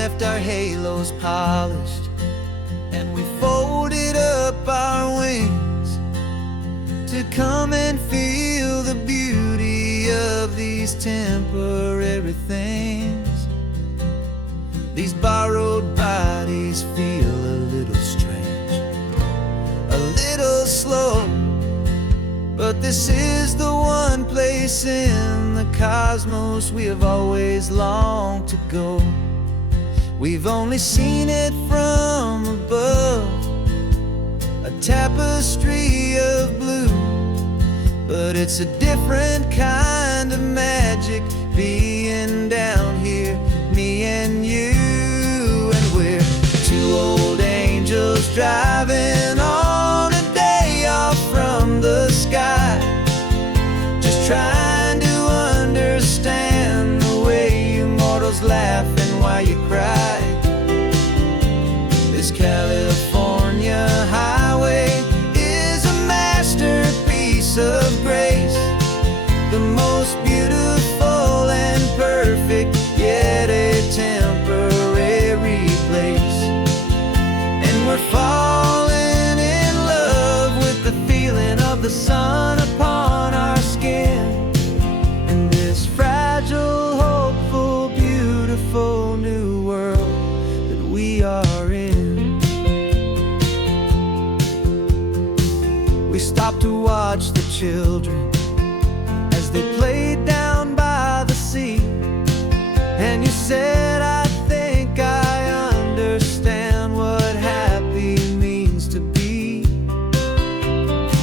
left our halos polished, and we folded up our wings to come and feel the beauty of these temporary things. These borrowed bodies feel a little strange, a little slow, but this is the one place in the cosmos we have always longed to go. We've only seen it from above, a tapestry of blue, but it's a different kind of magic being down here, me and you. And we're two old angels driving on a day off from the sky, just trying to understand the way you mortals laugh and why you cry. This California highway is a masterpiece of grace, the most beautiful and perfect, yet a temporary place. And we're falling in love with the feeling of the sun upon our skin, in this fragile, hopeful, beautiful new world that we are in. We stopped to watch the children as they played down by the sea, and you said, I think I understand what happy means to be,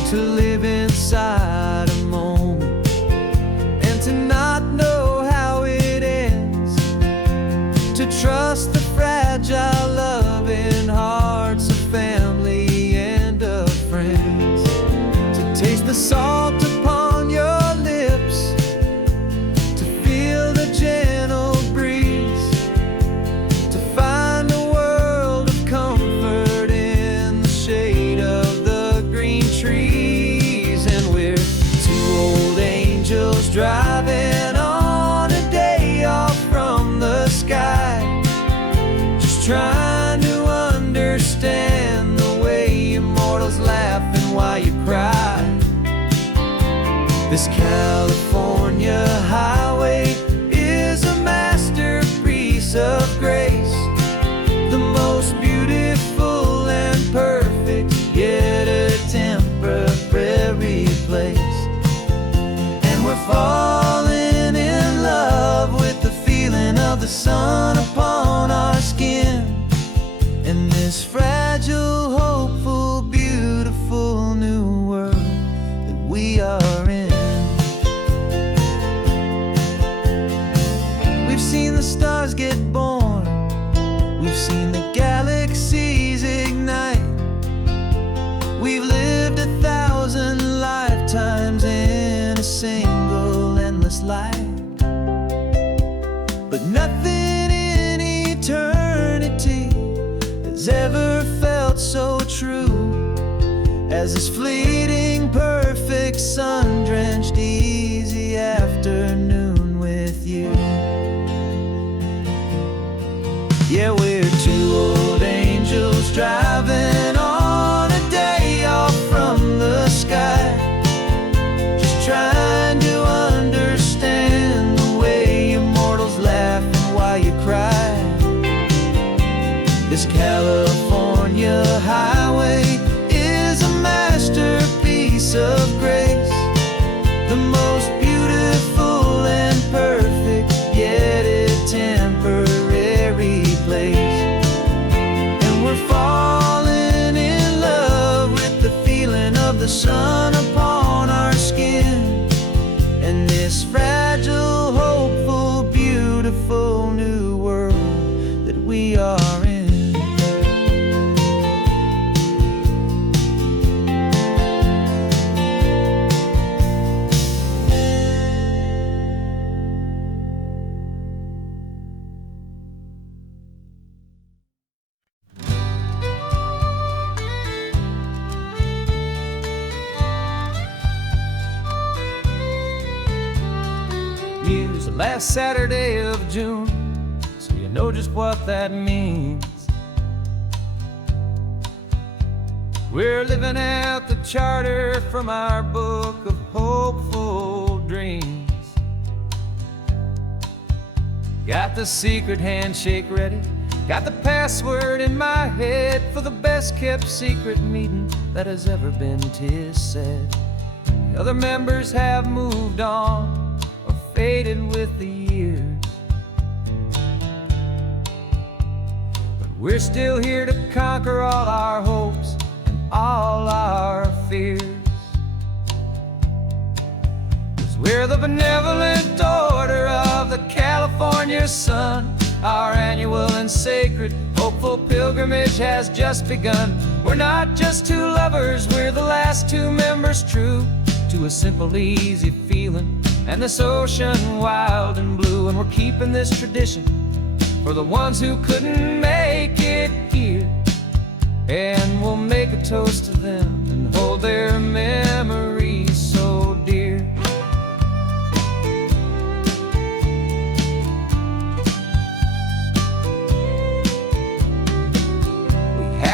to live inside a moment and to not know how it ends, to trust the fragile loving hearts of family and of friends, to taste the salt upon your lips, to feel the gentle breeze, to find a world of comfort in the shade of the green trees. And we're two old angels driving on a day off from the sky, just trying to understand the way immortals laugh and why you cry. This California highway is a masterpiece of grace, the most beautiful and perfect, yet a temporary place. And we're falling in love with the feeling of the sun upon our skin, in this fragile, hopeful, beautiful new world that we are in. We've seen the stars get born, we've seen the galaxies ignite, we've lived 1,000 lifetimes in a single endless life, but nothing in eternity has ever felt so true as this fleeting, perfect, sun-drenched, easy afternoon with you. Yeah, we're two old angels driving on a day off from the sky, just trying to understand the way immortals laugh and why you cry. This California highway is a masterpiece of grace, the most beautiful and perfect, yet a temporary place. And we're falling in love with the feeling of the sun upon our skin, and this fragile, hopeful, beautiful new world that we are in. Last Saturday of June, so you know just what that means. We're living out the charter from our book of hopeful dreams. Got the secret handshake ready, got the password in my head for the best kept secret meeting that has ever been, 'tis said. The other members have moved on or faded with the years, but we're still here to conquer all our hopes and all our fears. 'Cause we're the benevolent order of the California sun. Our annual and sacred hopeful pilgrimage has just begun. We're not just two lovers, we're the last two members true to a simple, easy feeling and this ocean wild and blue. And we're keeping this tradition for the ones who couldn't make it here, and we'll make a toast to them and hold their memories so dear.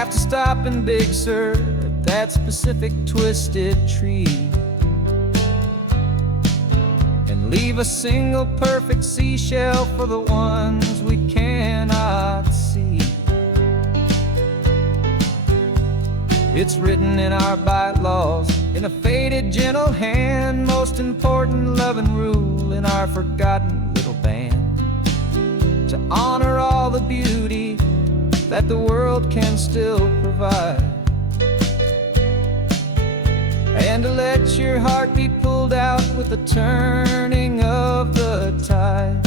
Stop in Big Sur at that specific twisted tree and leave a single perfect seashell for the ones we cannot see. It's written in our bylaws in a faded gentle hand, most important loving rule in our forgotten little band, to honor all the beauty that the world can still provide, and to let your heart be pulled out with the turning of the tide.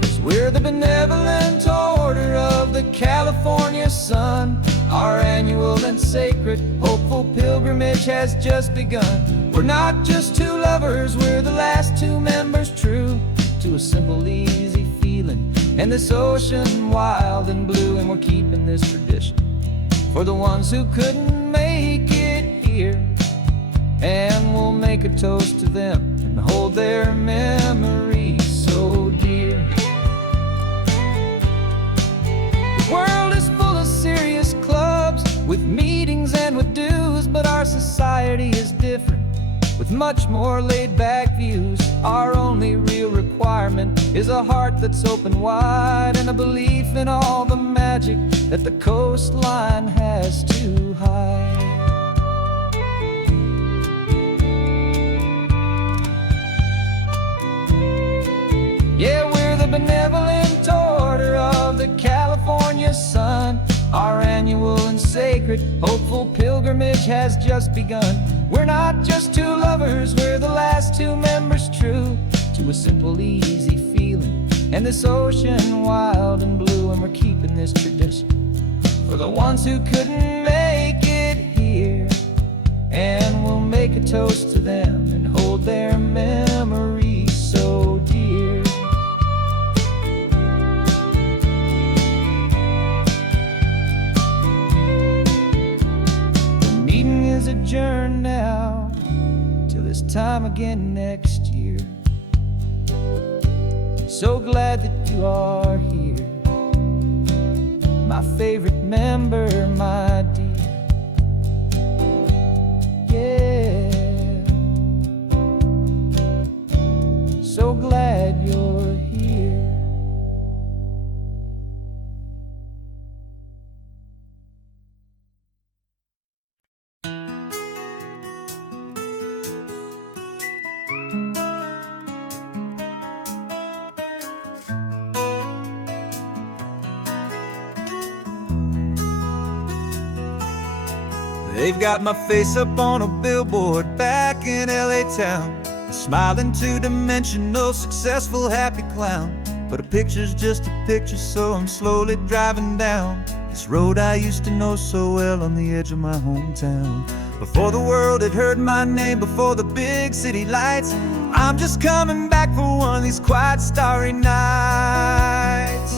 'Cause we're the benevolent order of the California sun. Our annual and sacred hopeful pilgrimage has just begun. We're not just two lovers, we're the last two members true to a simple, easy feeling and this ocean wild and blue. And we're keeping this tradition for the ones who couldn't make it here, and we'll make a toast to them and hold their memories so dear. The world is full of serious clubs with meetings and with dues, but our society is different with much more laid-back views. Our only real requirement is a heart that's open wide and a belief in all the magic that the coastline has to hide. Yeah, we're the benevolent order of the California sun. Our annual and sacred hopeful pilgrimage has just begun. We're not just two lovers, we're the last two members true to a simple, easy feeling and this ocean wild and blue. And we're keeping this tradition for the ones who couldn't make it here, and we'll make a toast to them and hold their memories so dear. The meeting is adjourned now till this time again next year. So glad that you are here, my favorite member, my dear. Yeah, so glad you're here. They've got my face up on a billboard back in LA town, a smiling two-dimensional, successful, happy clown. But a picture's just a picture, so I'm slowly driving down this road I used to know so well on the edge of my hometown. Before the world had heard my name, before the big city lights, I'm just coming back for one of these quiet, starry nights.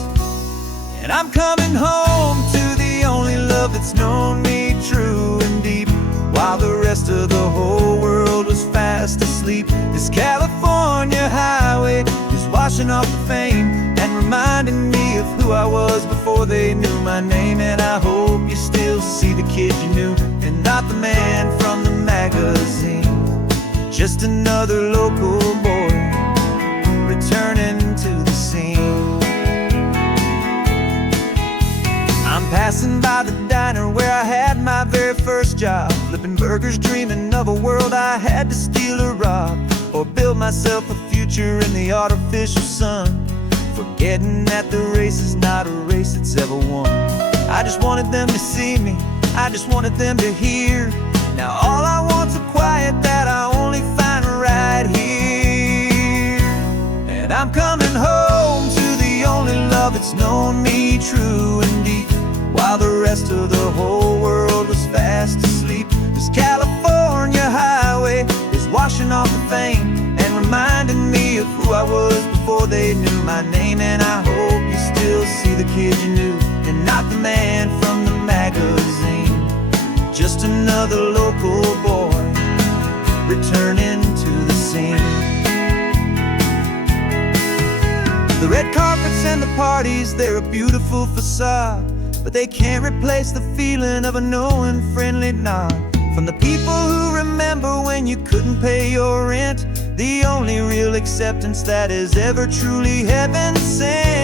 And I'm coming home to the only love that's known me true and deep, while the rest of the whole world was fast asleep. This California highway is why washing off the fame and reminding me of who I was before they knew my name. And I hope you still see the kid you knew, and not the man from the magazine. Just another local boy returning to the scene. I'm passing by the diner where I had my very first job, flipping burgers, dreaming of a world I had to steal or rob, or build myself a future in the artificial sun, forgetting that the race is not a race that's ever won. I just wanted them to see me, I just wanted them to hear. Now all I want's a quiet that I only find right here. And I'm coming home to the only love that's known me true and deep, while the rest of the whole world was fast asleep. This California highway is washing off the fame and reminding me of who I was before they knew my name. And I hope you still see the kid you knew, and not the man from the magazine. Just another local boy returning to the scene. The red carpets and the parties, they're a beautiful facade, but they can't replace the feeling of a knowing, friendly nod from the people who remember when you couldn't pay your rent. The only real acceptance that is ever truly heaven sent.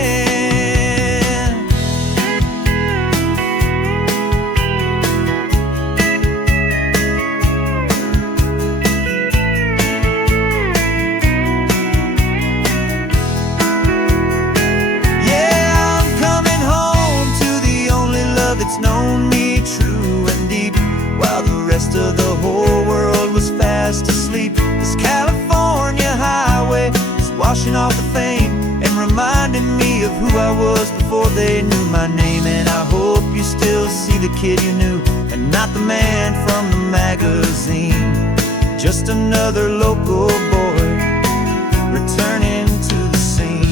It's known me true and deep, while the rest of the whole world was fast asleep. This California highway is washing off the fame and reminding me of who I was before they knew my name. And I hope you still see the kid you knew, and not the man from the magazine. Just another local boy returning to the scene.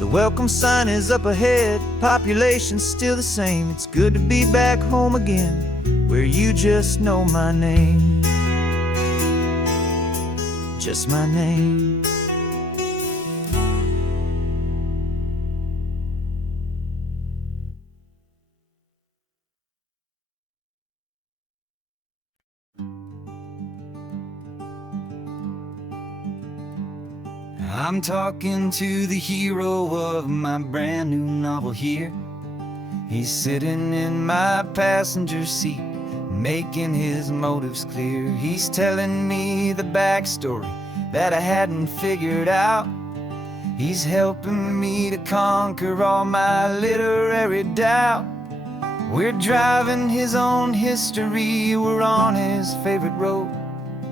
The welcome sign is up ahead, population's still the same. It's good to be back home again, where you just know my name. Just my name. I'm talking to the hero of my brand new novel here. He's sitting in my passenger seat, making his motives clear. He's telling me the backstory that I hadn't figured out. He's helping me to conquer all my literary doubt. We're driving his own history, we're on his favorite road,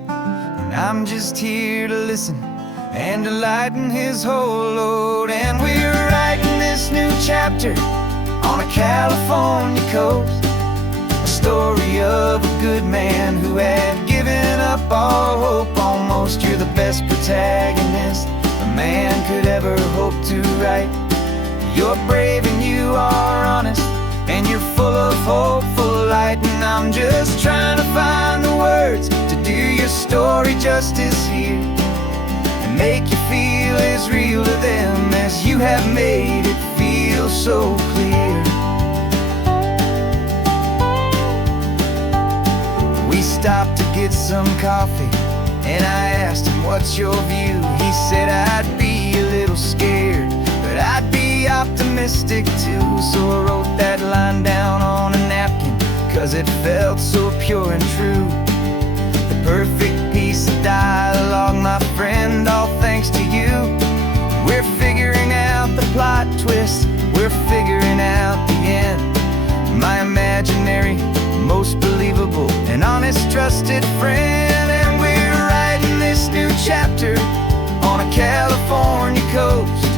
and I'm just here to listen and to lighten his whole load. And we're writing this new chapter on a California coast, a story of a good man who had given up all hope almost. You're the best protagonist a man could ever hope to write. You're brave and you are honest, and you're full of hopeful light. And I'm just trying to find the words to do your story justice here, make you feel as real to them as you have made it feel so clear. We stopped to get some coffee, and I asked him, what's your view? He said, I'd be a little scared, but I'd be optimistic too. So I wrote that line down on a napkin, 'cause it felt so pure and true. The perfect piece of dialogue, my friend, all thanks to you. We're figuring out the plot twist, we're figuring out the end. My imaginary, most believable and honest trusted friend. And we're writing this new chapter on a California coast,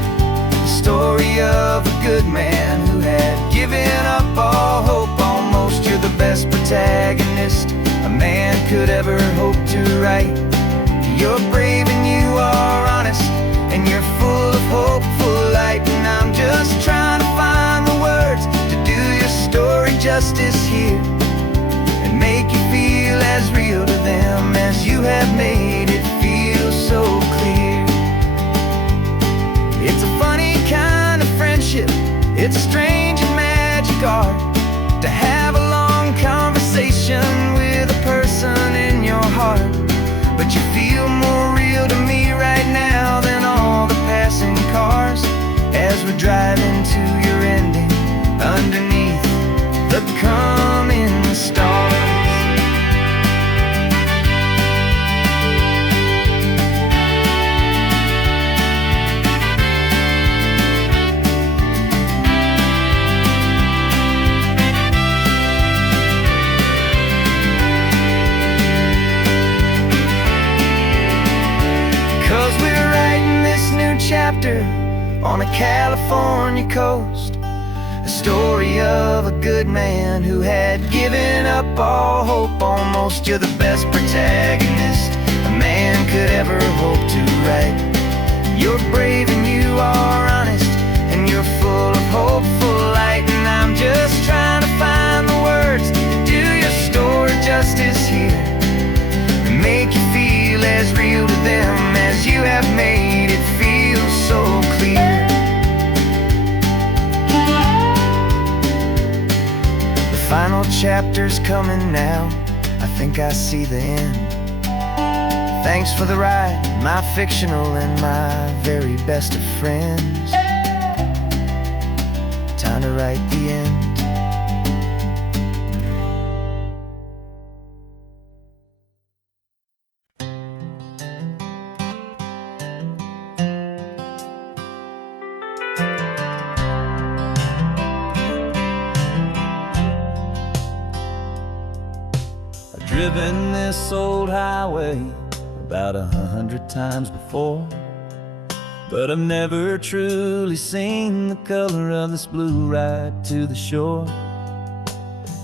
the story of a good man who had given up all hope almost. You're the best protagonist a man could ever hope to write. You're brave and you are honest, and you're full of hopeful light. And I'm just trying to find the words to do your story justice here, and make you feel as real to them as you have made it feel so It's strange and magic art to have a long conversation with a person in your heart. But you feel more real to me right now than all the passing cars, as we're driving to your ending underneath the coming stars. 'Cause we're writing this new chapter on a California coast, a story of a good man who had given up all hope almost. You're the best protagonist a man could ever hope to write. You're brave and you are honest, and you're full of hopeful light. And I'm just trying to find the words to do your story justice here, and make you feel as real to them as you have made it feel so clear. The final chapter's coming now, I think I see the end. Thanks for the ride, my fictional and my very best of friends. Time to write the end. Driven this old highway about 100 times before, but I've never truly seen the color of this blue right to the shore.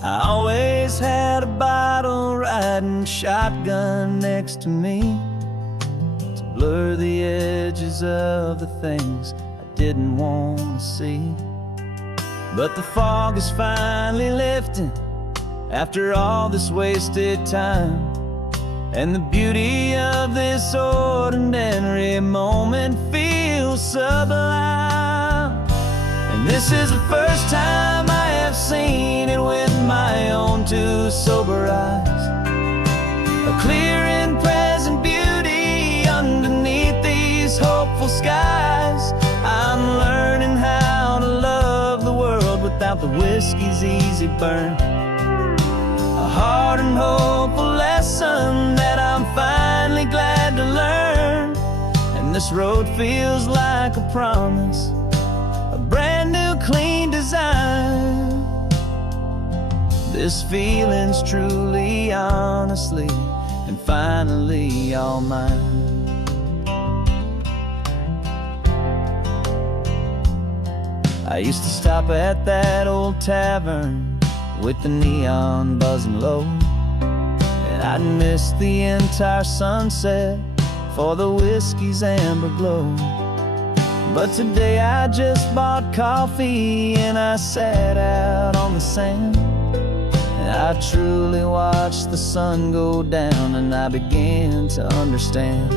I always had a bottle riding shotgun next to me to blur the edges of the things I didn't want to see. But the fog is finally lifting after all this wasted time, and the beauty of this ordinary moment feels sublime. And this is the first time I have seen it with my own two sober eyes, a clear and present beauty underneath these hopeful skies. I'm learning how to love the world without the whiskey's easy burn, a hard and hopeful lesson that I'm finally glad to learn. And this road feels like a promise, a brand new clean design. This feeling's truly, honestly, and finally all mine. I used to stop at that old tavern with the neon buzzing low, and I'd miss the entire sunset for the whiskey's amber glow. But today I just bought coffee and I sat out on the sand, and I truly watched the sun go down, and I began to understand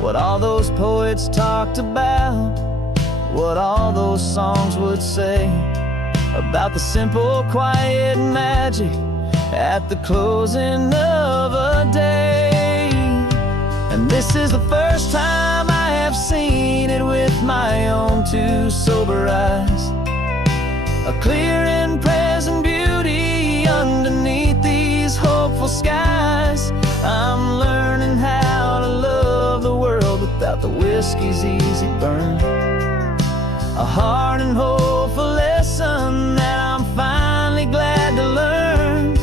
what all those poets talked about, what all those songs would say about the simple, quiet magic at the closing of a day. And this is the first time I have seen it with my own two sober eyes, a clear and present beauty underneath these hopeful skies. I'm learning how to love the world without the whiskey's easy burn, a hard and hopeful lesson that I'm finally glad to learn.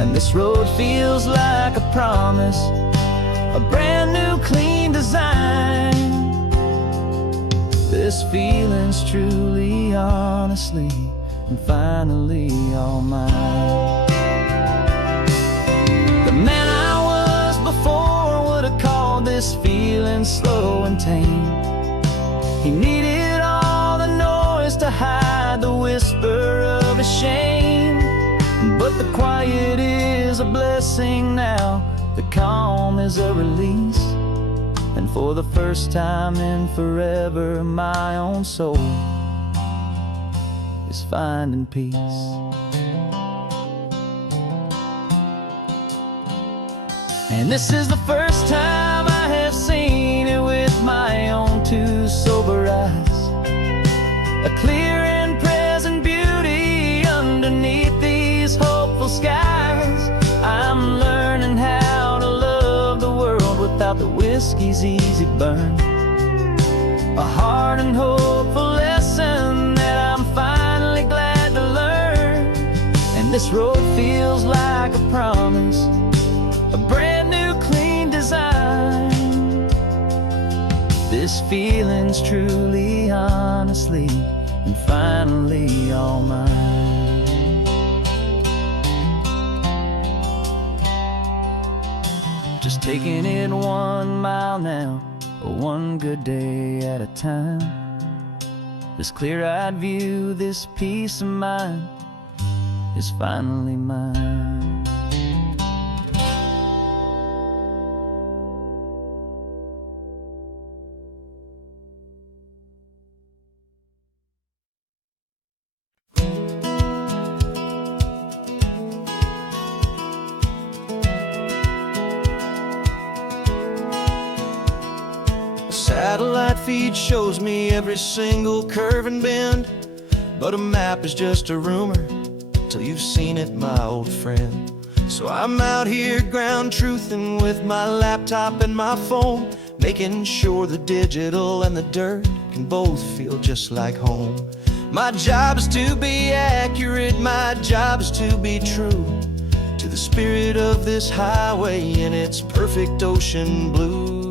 And this road feels like a promise, a brand new clean design. This feeling's truly, honestly, and finally all mine. The man I was before would have called this feeling slow and tame. He needed all the noise to hide the whisper of a shame. But the quiet is a blessing now, the calm is a release, and for the first time in forever my own soul is finding peace. And this is the first time I have seen it with my own two sober eyes. A clear and present beauty underneath these hopeful skies. I'm learning how to love the world without the whiskey's easy burn. A hard and hopeful lesson that I'm finally glad to learn. And this road feels like a promise, a brand new clean design. This feeling's truly, honestly, and finally all mine. Just taking it 1 mile now, one good day at a time. This clear-eyed view, this peace of mind is finally mine. Satellite feed shows me every single curve and bend, but a map is just a rumor till you've seen it, my old friend. So I'm out here ground truthing with my laptop and my phone, making sure the digital and the dirt can both feel just like home. My job is to be accurate, my job is to be true to the spirit of this highway in its perfect ocean blue.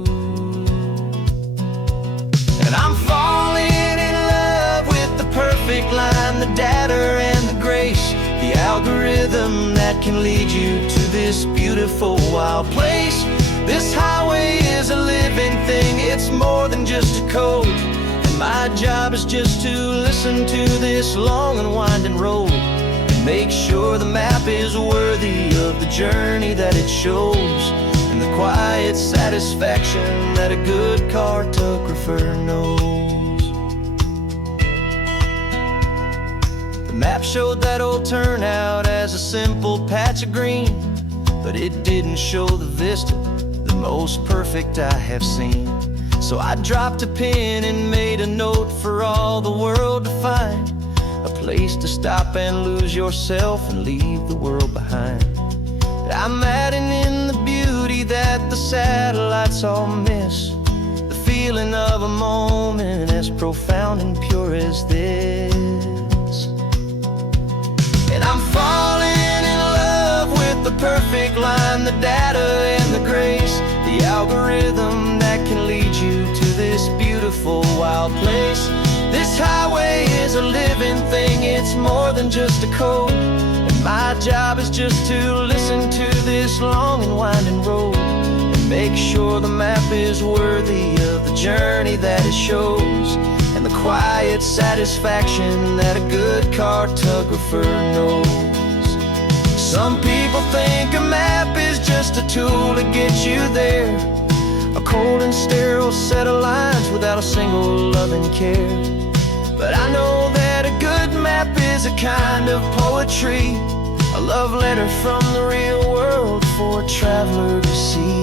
And I'm falling in love with the perfect line, the data and the grace, the algorithm that can lead you to this beautiful wild place. This highway is a living thing, it's more than just a code. And my job is just to listen to this long and winding road and make sure the map is worthy of the journey that it shows, and the quiet satisfaction that a good cartographer knows. The map showed that old turnout as a simple patch of green, but it didn't show the vista, the most perfect I have seen. So I dropped a pin and made a note for all the world to find, a place to stop and lose yourself and leave the world behind. I'm adding in the beauty that the satellites all miss, the feeling of a moment as profound and pure as this. And I'm falling in love with the perfect line, the data and the grace, the algorithm that can lead you to this beautiful wild place. This highway is a living thing, it's more than just a code. My job is just to listen to this long and winding road and make sure the map is worthy of the journey that it shows, and the quiet satisfaction that a good cartographer knows. Some people think a map is just a tool to get you there, a cold and sterile set of lines without a single loving care. But I know that a good map is a kind of poetry, a love letter from the real world for a traveler to see.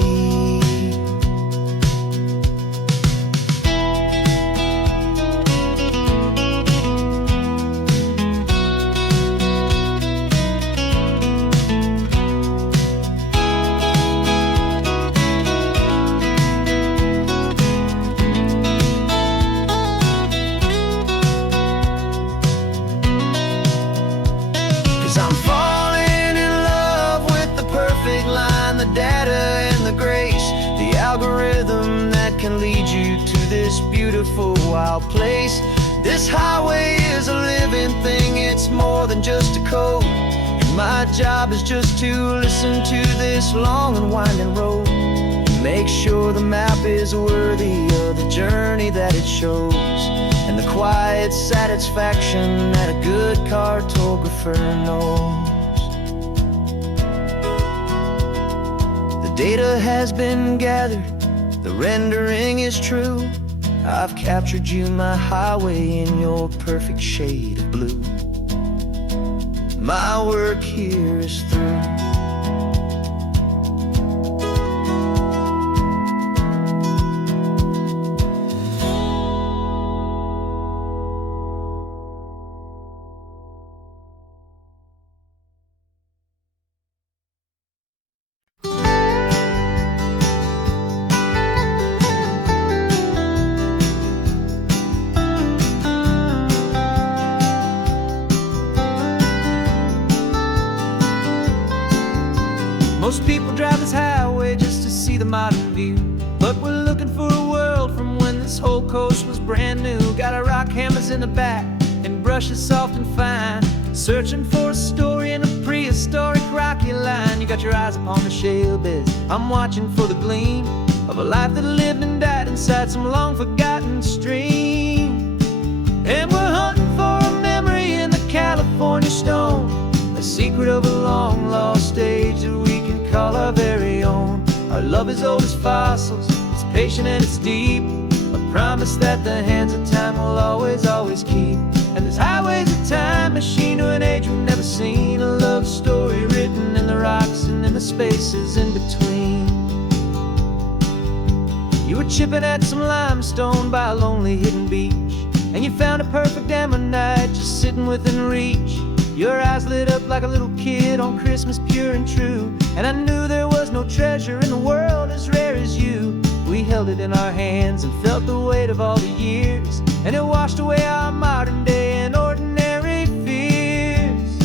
I'm falling in love with the perfect line, the data and the grace, the algorithm that can lead you to this beautiful wild place. This highway is a living thing, it's more than just a code. And my job is just to listen to this long and winding road and make sure the map is worthy of the journey that it shows, and the quiet satisfaction that a good cartographer knows. The data has been gathered, the rendering is true. I've captured you, my highway, in your perfect shade of blue. my work here is through. Most people drive this highway just to see the modern view, but we're looking for a world from when this whole coast was brand new. Got our rock hammers in the back and brushes soft and fine, searching for a story in a prehistoric rocky line. You got your eyes upon the shale beds, I'm watching for the gleam of a life that lived and died inside some long forgotten stream. And we're hunting for a memory in the California stone, a secret of a long lost age that we can call our very own. Our love is old as fossils, it's patient and it's deep, a promise that the hands of time will always, always keep. And this highway's a time machine to an age we've never seen, a love story written in the rocks and in the spaces in between. You were chipping at some limestone by a lonely hidden beach, and you found a perfect ammonite just sitting within reach. Your eyes lit up like a little kid on Christmas, pure and true, and I knew there was no treasure in the world as rare as you. We held it in our hands and felt the weight of all the years, and it washed away our modern day and ordinary fears.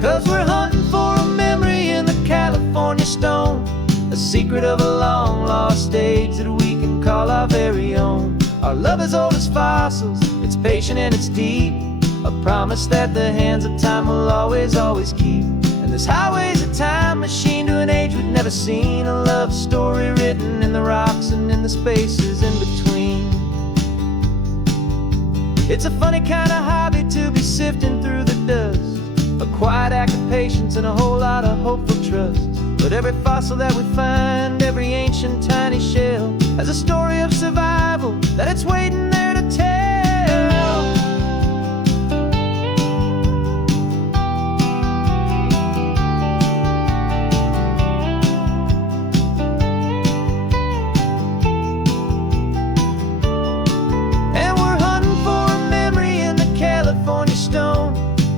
'Cause we're hunting for a memory in the California stone, a secret of a long lost age that we can call our very own. Our love is old as fossils, it's patient and it's deep, a promise that the hands of time will always, always keep. And this highway's a time machine to an age we've never seen, a love story written in the rocks and in the spaces in between. It's a funny kind of hobby to be sifting through the dust, a quiet act of patience and a whole lot of hopeful trust. But every fossil that we find, every ancient tiny shell, has a story of survival that it's waiting there to tell.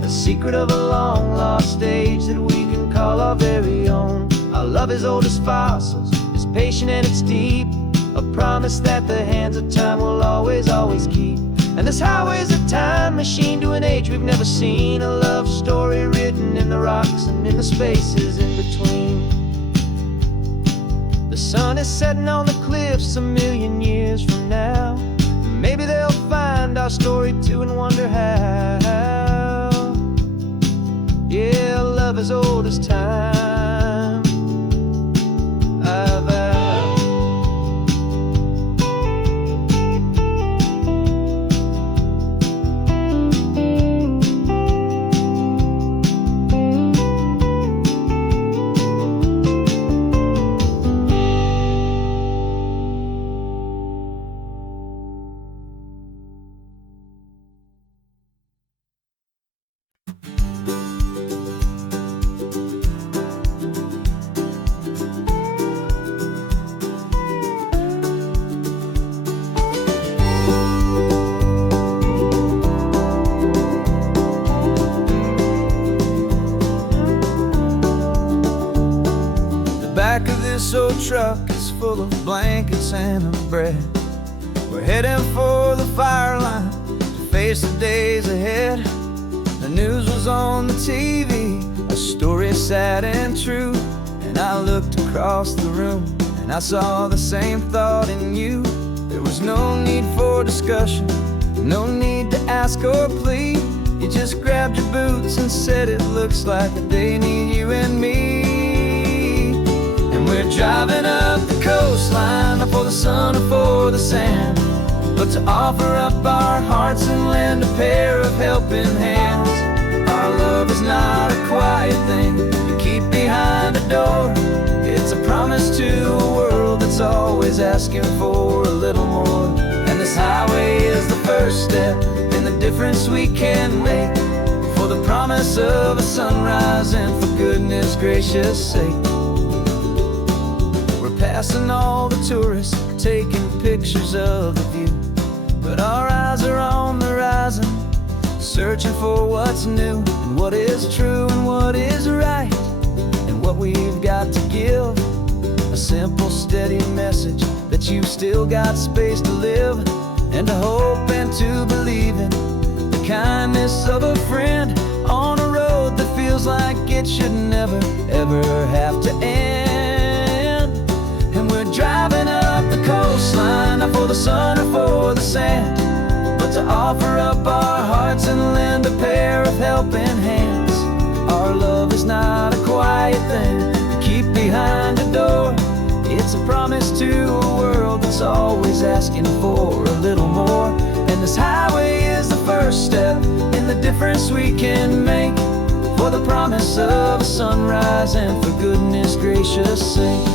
Secret of a long lost age that we can call our very own. Our love is old as fossils, it's patient and it's deep, a promise that the hands of time will always, always keep. And this highway's a time machine to an age we've never seen, a love story written in the rocks and in the spaces in between. The sun is setting on the cliffs a million years from now, maybe they'll find our story too and wonder how. Yeah, love as old as time, I vow. This old truck is full of blankets and of bread. We're heading for the fire line to face the days ahead. The news was on the TV, a story sad and true, and I looked across the room and I saw the same thought in you. There was no need for discussion, no need to ask or plead. You just grabbed your boots and said it looks like the day need you and me. We're driving up the coastline, not for the sun or for the sand, but to offer up our hearts and lend a pair of helping hands. Our love is not a quiet thing you keep behind a door. It's a promise to a world that's always asking for a little more. And this highway is the first step in the difference we can make, for the promise promise of a sunrise, and for goodness gracious sake, we're passing all the tourists, taking pictures of the view. But our eyes are on the horizon, searching for what's new, and what is true, and what is right, and what we've got to give. A simple, steady message that you've still got space to live, and to hope and to believe in the kindness of a friend on a road that feels like it should never, ever have to end. And we're driving up the coastline, not for the sun or for the sand, but to offer up our hearts and lend a pair of helping hands. Our love is not a quiet thing to keep behind a door. It's a promise to a world that's always asking for a little more. And this highway is the first step in the difference we can make, for the promise of a sunrise, and for goodness gracious sake.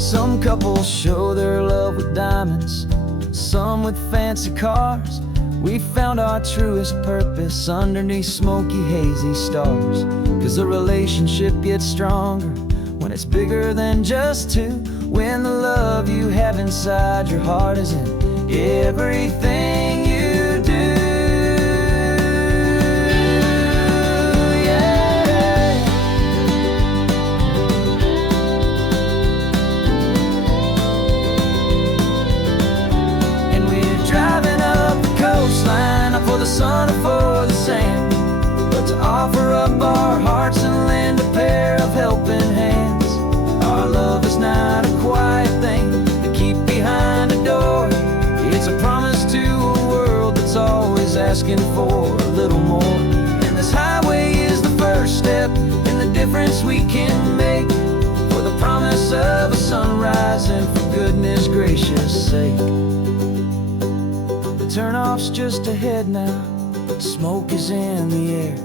Some couples show their love with diamonds, some with fancy cars. We found our truest purpose underneath smoky, hazy stars. 'Cause a relationship gets stronger when it's bigger than just two, when the love you have inside your heart is in everything you do. Yeah. And we're driving up the coastline, not for the sun or for the sand, but to offer up our hearts and lend a pair of helping hands. Our love is not a quiet thing to keep behind a door. It's a promise to a world that's always asking for a little more. And this highway is the first step in the difference we can make, for the promise of a sunrise, and for goodness gracious sake. The turnoff's just ahead now, smoke is in the air.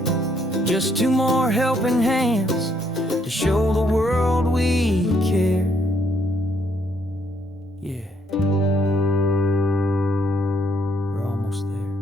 Just two more helping hands to show the world we care. Yeah, we're almost there.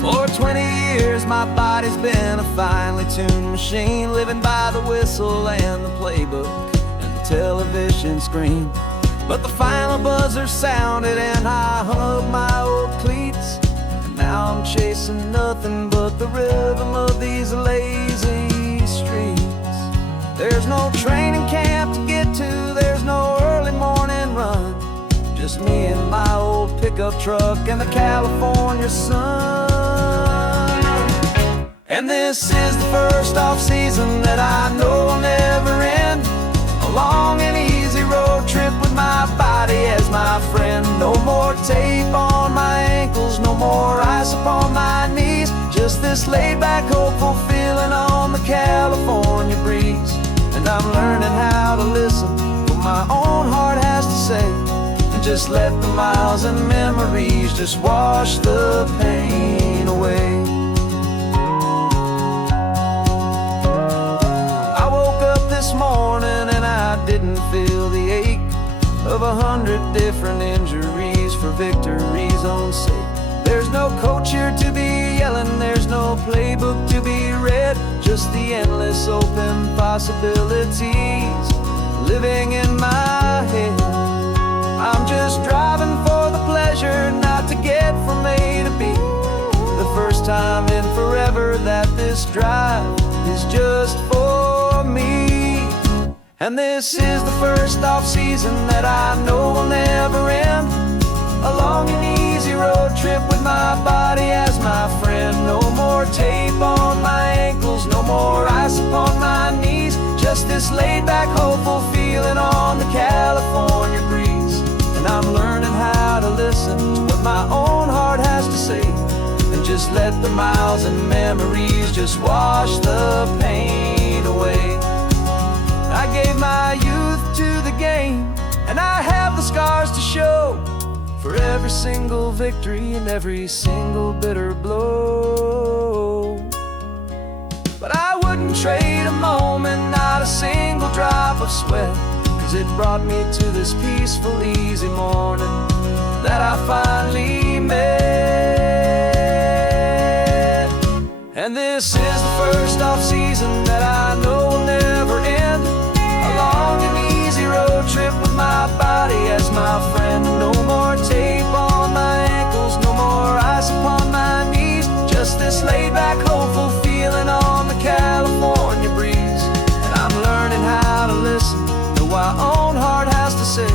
For 20 years my body's been a finely tuned machine, living by the whistle and the playbook and the television screen. But the final buzzer sounded and I hung up my old cleats, and now I'm chasing nothing but the rhythm of these lazy streets. There's no training camp to get to, there's no early morning run, just me and my old pickup truck and the California sun. And this is the first off-season that I know will never end, a long and easy road trip with my body as my friend. No more tape on my ankles, no more ice upon my knees, just this laid-back, hopeful feeling on the California breeze. And I'm learning how to listen what my own heart has to say, and just let the miles and memories just wash the pain away. This morning and I didn't feel the ache of 100 different injuries for victory's own sake. There's no coach here to be yelling, there's no playbook to be read, just the endless open possibilities living in my head. I'm just driving for the pleasure, not to get from A to B. The first time in forever that this drive is just for me. And this is the first off-season that I know will never end, a long and easy road trip with my body as my friend. No more tape on my ankles, no more ice upon my knees, just this laid-back, hopeful feeling on the California breeze. And I'm learning how to listen to what my own heart has to say, and just let the miles and memories just wash the pain away. I gave my youth to the game and I have the scars to show for every single victory and every single bitter blow. But I wouldn't trade a moment, not a single drop of sweat, 'cause it brought me to this peaceful, easy morning that I finally met. And this is the first off-season that I know will never end. A long and easy road trip with my body as my friend. No more tape on my ankles, no more ice upon my knees. Just this laid-back, hopeful feeling on the California breeze. And I'm learning how to listen to what my own heart has to say,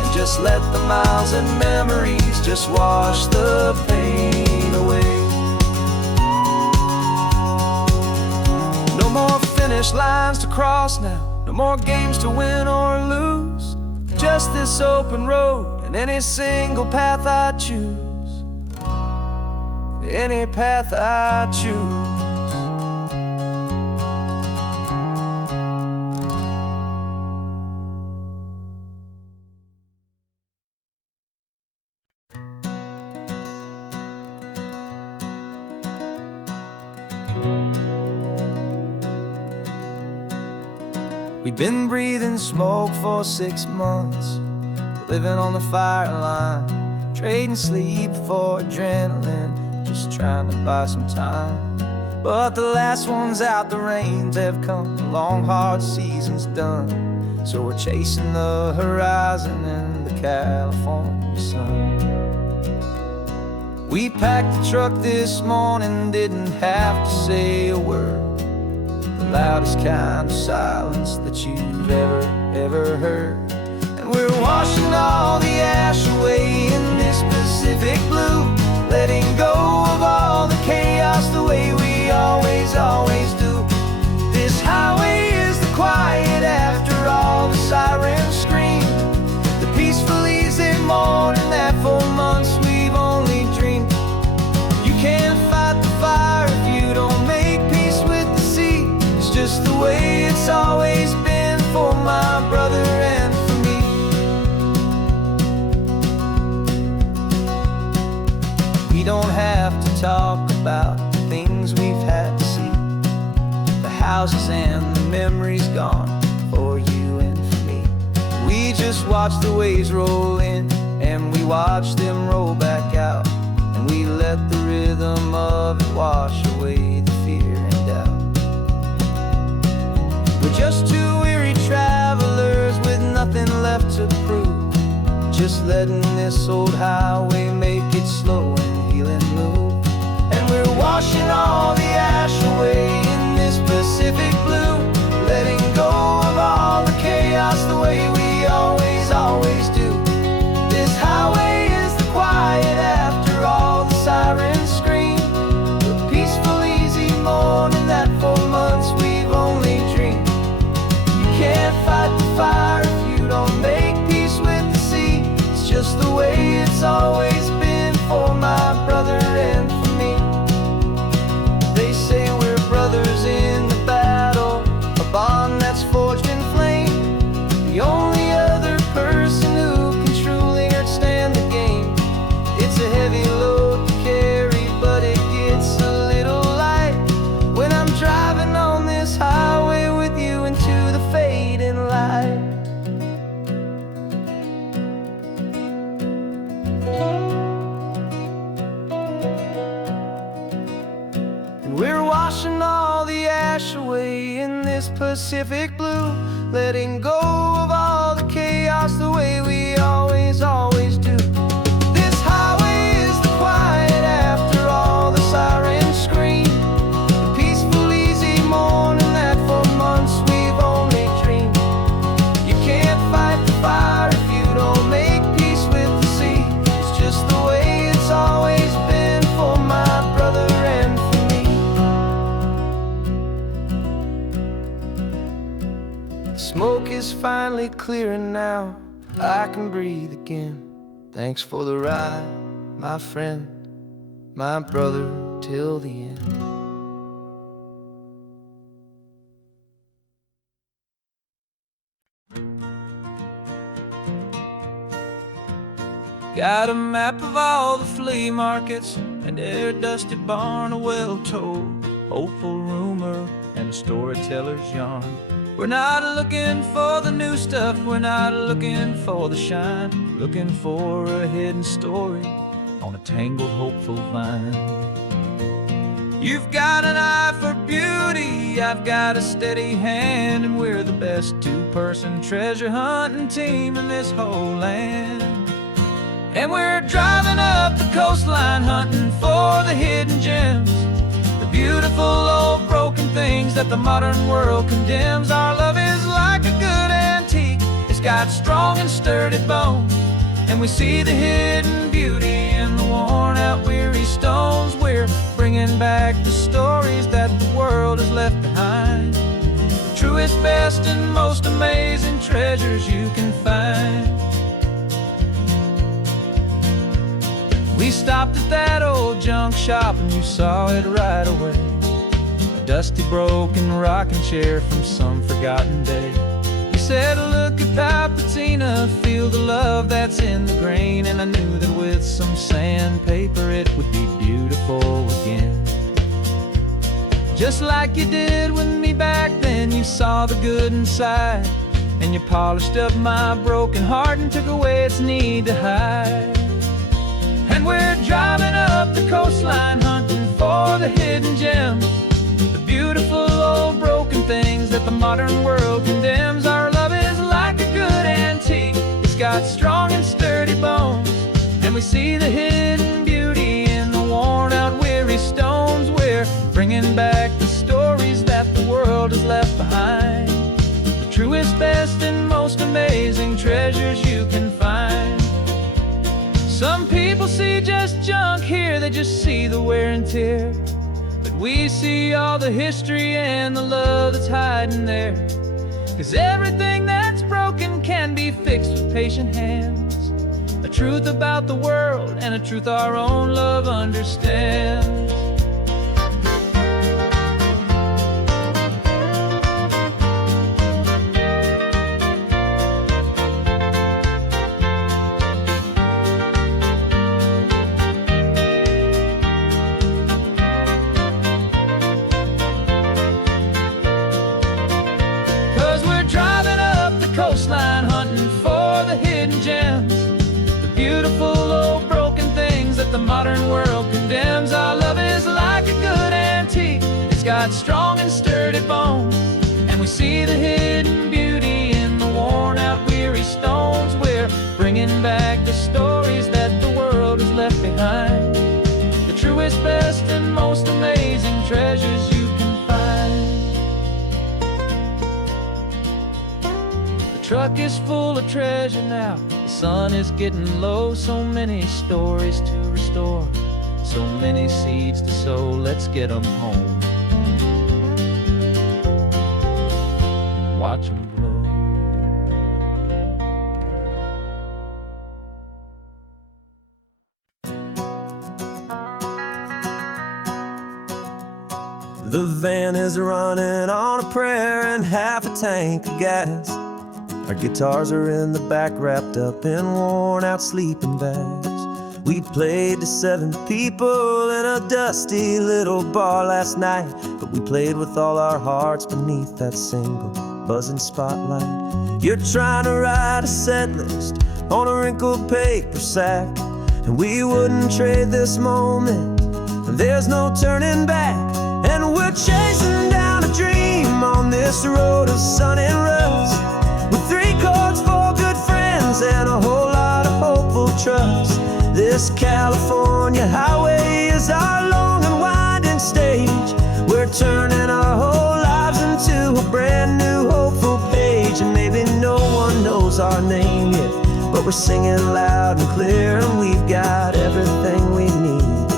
and just let the miles and memories just wash the pain away. No more finish lines to cross now, no more games to win or lose. Just this open road and any single path I choose. Any path I choose. We've been breathing smoke for 6 months, living on the fire line, trading sleep for adrenaline, just trying to buy some time. But the last one's out, the rains have come, the long hard season's done. So we're chasing the horizon in the California sun. We packed the truck this morning, didn't have to say a word. The loudest kind of silence that you've ever heard. And we're washing all the ash away in this Pacific blue, letting go of all the chaos the way we always do. This highway is the quiet after all the sirens scream, the peaceful easy morning that for months we've only dreamed. You can't fight the fire if you don't make peace with the sea. It's just the way it's always been for my brother and for me. We don't have to talk about the things we've had to see, the houses and the memories gone for you and for me. We just watch the waves roll in and we watch them roll back out, and we let the rhythm of it wash away the fear and doubt. We're just two weary travelers with nothing left to prove, just letting this old highway make it slow and healing move. And we're washing all the ash away in this Pacific blue, letting go of all the chaos the way we always do. This highway is the quiet after all the sirens scream, the peaceful easy morning that for months we've only dreamed. You can't fight the fire if you don't make peace with the sea. It's just the way it's always been for my brother and for me. They say we're brothers in the battle, a bond that's forged in flame. The only other person who can truly understand the game. It's a heavy load to carry, but it gets a little light when I'm driving on this highway with you into the fading light. We're washing all the ash away in this Pacific blue, letting go of all the chaos the way we always do. This highway is the quiet after all the sirens scream, the peaceful easy morning that for months we've only dreamed. You can't fight the fire if you don't make peace with the sea. It's just the way it's always been for my brother and for me. Smoke is finally clearing now, I can breathe again. Thanks for the ride, my friend, my brother till the end. Got a map of all the flea markets and every dusty barn, a well-told hopeful rumor and a storyteller's yarn. We're not looking for the new stuff, we're not looking for the shine, looking for a hidden story on a tangled hopeful vine. You've got an eye for beauty, I've got a steady hand, and we're the best two-person treasure hunting team in this whole land. And we're driving up the coastline hunting for the hidden gems, the beautiful old broken things that the modern world condemns. Our love is like a good antique, it's got strong and sturdy bones, and we see the hidden beauty in the worn out weary stones. We're bringing back the stories that the world has left behind, the truest, best, and most amazing treasures you can find. We stopped at that old junk shop and you saw it right away, a dusty broken rocking chair from some forgotten day. You said, look at that patina, feel the love that's in the grain, and I knew that with some sandpaper it would be beautiful again. Just like you did with me back then, you saw the good inside, and you polished up my broken heart and took away its need to hide. And we're driving up the coastline hunting for the hidden gems, the beautiful old broken things that the modern world condemns. Our love is like a good antique, it's got strong and sturdy bones, and we see the hidden beauty in the worn out weary stones. We're bringing back the stories that the world has left behind, the truest, best, and most amazing treasures you can find. Some people see just junk here, they just see the wear and tear, but we see all the history and the love that's hiding there. 'Cause everything that's broken can be fixed with patient hands, a truth about the world and a truth our own love understands. 'Cause we're driving up the coastline hunting for the hidden gems, the beautiful old broken things that the modern world condemns. Our love is like a good antique, it's got strong and sturdy bones, and we see the hidden beauty in the worn out weary stones. We're bringing back the stories that the world has left behind, the truest, best, and most amazing treasures you can find. The truck is full of treasure now, the sun is getting low, so many stories to restore, so many seeds to sow. Let's get them home and watch them blow. The van is running on a prayer and half a tank of gas. Our guitars are in the back, wrapped up in worn-out sleeping bags. We played to 7 people in a dusty little bar last night, but we played with all our hearts beneath that single buzzing spotlight. You're trying to write a set list on a wrinkled paper sack, and we wouldn't trade this moment. There's no turning back, and we're chasing down a dream on this road of sun and rust, with 3 chords, 4 good friends, and a whole lot of hopeful trust. This California highway is our long and winding stage. We're turning our whole lives into a brand new hopeful page. And maybe no one knows our name yet, but we're singing loud and clear, and we've got everything we need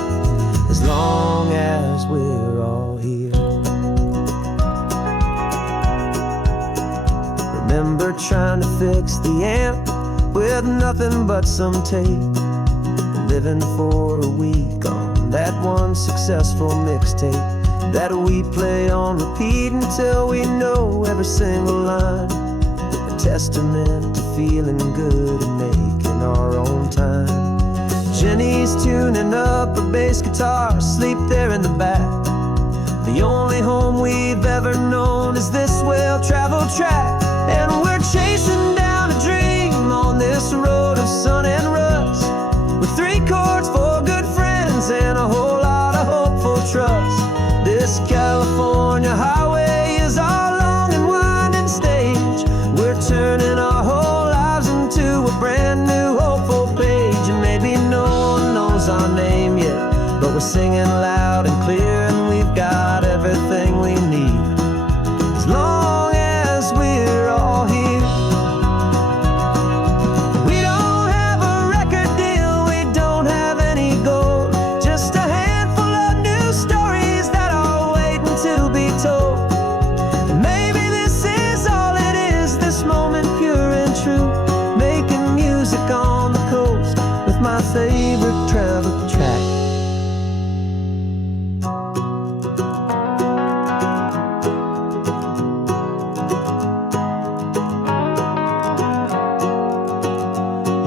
as long as we're all here. Remember trying to fix the amp with nothing but some tape, living for a week on that one successful mixtape that we play on repeat until we know every single line. A testament to feeling good and making our own time. Jenny's tuning up a bass guitar, asleep there in the back. The only home we've ever known is this well-traveled track. And we're chasing down a dream on this road of sun and rust, with 3 chords, 4 good friends, and a whole lot of hopeful trust. This California highway is our long and winding stage. We're turning our whole lives into a brand new hopeful page. And maybe no one knows our name yet, but we're singing loud and clear, and we've got everything we need, as long as we're all here. We don't have a record deal, we don't have any gold, just a handful of new stories that are waiting to be told. And maybe this is all it is, this moment pure and true, making music on the coast with my favorite travel track.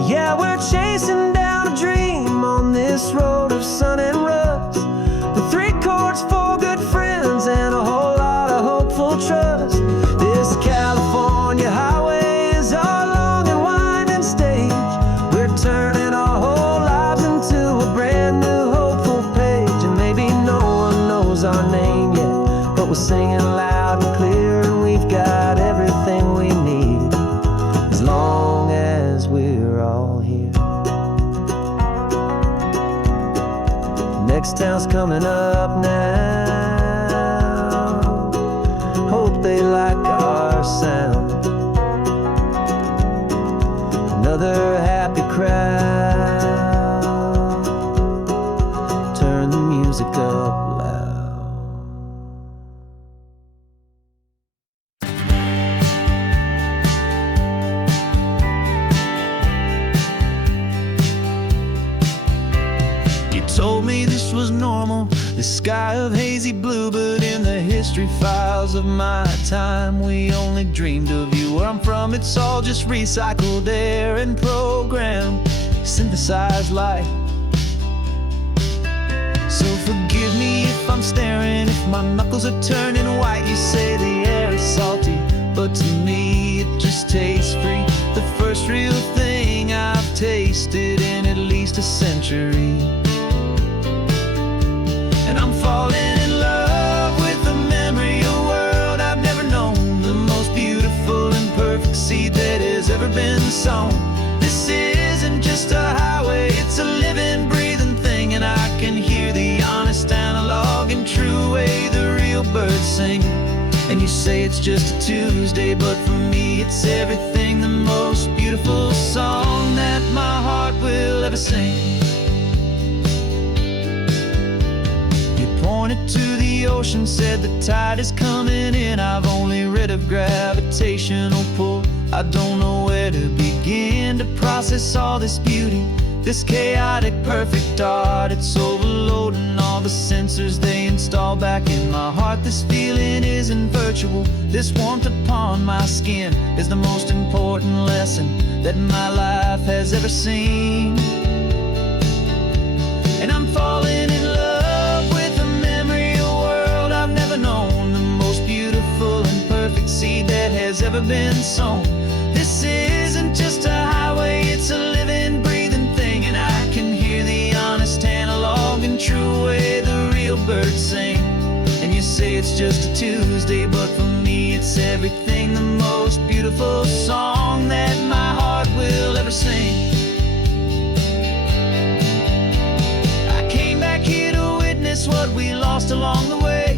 Yeah, we're chasing down a dream on this road of sun and rust, with 3 chords, 4 good friends, and a whole lot of hopeful trust. This California highway is our long and winding stage. We're turning our whole lives into a brand new hopeful page. And maybe no one knows our name yet, but we're singing loud and clear, and we've got everything we need, as long as we're all here. Next town's coming up now, hope they like our sound. Another happy crowd, turn the music up loud. You told me this was normal, the sky of hazy blue, but in the history files of my time, we only dreamed of you. Where I'm from, it's all just recycled air and programmed, synthesized light. So forgive me if I'm staring, if my knuckles are turning white. You say the air is salty, but to me it just tastes free. The first real thing I've tasted in at least a century. And I'm falling in love with the memory of a world I've never known, the most beautiful and perfect seed that has ever been sown. This isn't just a highway, it's a living, breathing thing, and I can hear the honest, analog, and true way the real birds sing. And you say it's just a Tuesday, but for me it's everything, the most beautiful song that my heart will ever sing. Pointed to the ocean, said the tide is coming in. I've only read of gravitational pull. I don't know where to begin to process all this beauty, this chaotic, perfect art. It's overloading all the sensors they install back in my heart. This feeling isn't virtual, this warmth upon my skin is the most important lesson that my life has ever seen. And I'm falling in love with a memory, a world I've never known, the most beautiful and perfect seed that has ever been sown. This isn't just a highway, it's a living, breathing thing, and I can hear the honest, analog, and true way the real birds sing. And you say it's just a Tuesday, but for me it's everything, the most beautiful song that my heart will ever sing. What we lost along the way,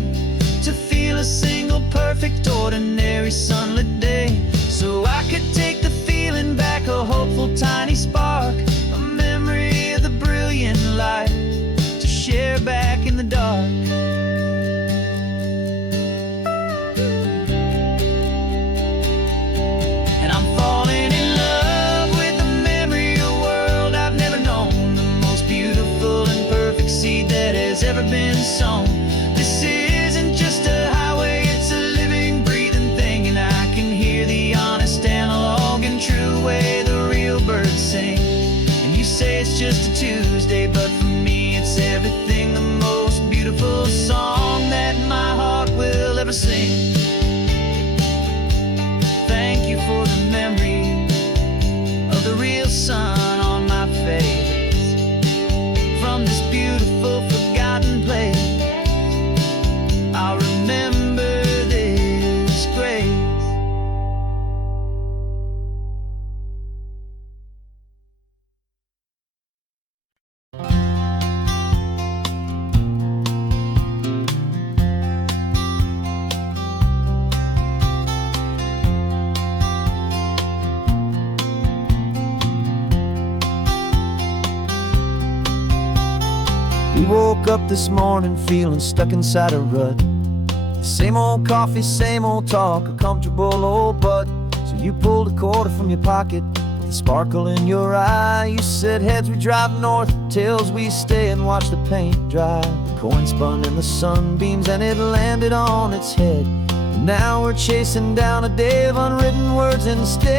to feel a single perfect ordinary sunlit day, so I could take the feeling back, a hopeful tiny spark, a memory of the brilliant light to share back in the dark. And I'm falling in love with the memory of a world I've never known, the most beautiful and perfect seed that has ever been sown. This isn't just a highway, it's a living, breathing thing, and I can hear the honest, analog, and true way the real birds sing. And you say it's just a Tuesday, but for me it's everything, the most beautiful song that my heart will ever sing. Thank you for the memory of the real sun on my face, from this beautiful forgotten place. I'll remember this grace. We woke up this morning feeling stuck inside a rut. Same old coffee, same old talk, a comfortable old butt. So you pulled a quarter from your pocket with a sparkle in your eye. You said, heads we drive north, tails we stay and watch the paint dry. The coin spun in the sunbeams and it landed on its head. And now we're chasing down a day of unwritten words instead.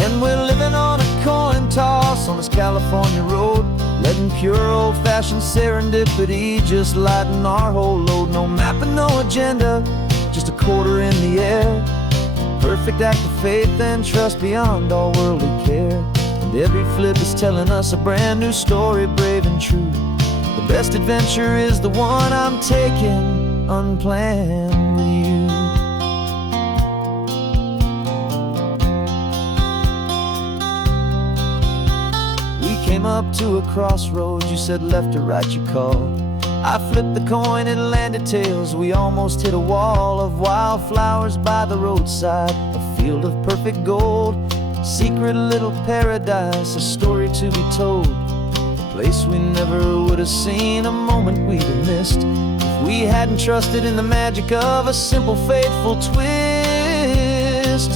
And we're living on a coin toss on this California road, letting pure old-fashioned serendipity just lighten our whole load. No map and no agenda, just a quarter in the air. Perfect act of faith and trust beyond all worldly care. And every flip is telling us a brand new story, brave and true. The best adventure is the one I'm taking, unplanned with you. Came up to a crossroads, you said left or right, you called. I flipped the coin, it landed tails. We almost hit a wall of wildflowers by the roadside, a field of perfect gold, secret little paradise, a story to be told, a place we never would have seen, a moment we'd have missed if we hadn't trusted in the magic of a simple, faithful twist.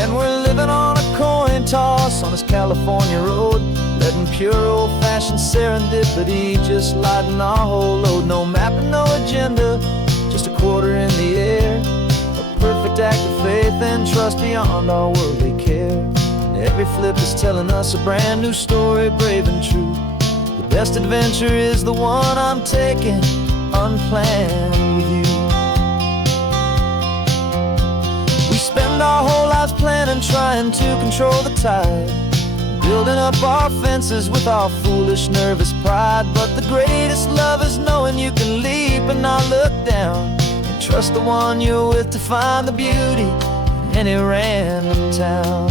And we're living on a coin toss on this California road, letting pure old-fashioned serendipity just lighten our whole load. No map and no agenda, just a quarter in the air. A perfect act of faith and trust beyond all worldly care. And every flip is telling us a brand new story, brave and true. The best adventure is the one I'm taking, unplanned with you. We spend our whole lives planning, trying to control the tide, building up our fences with our foolish, nervous pride. But the greatest love is knowing you can leap and not look down, and trust the one you're with to find the beauty in any random town.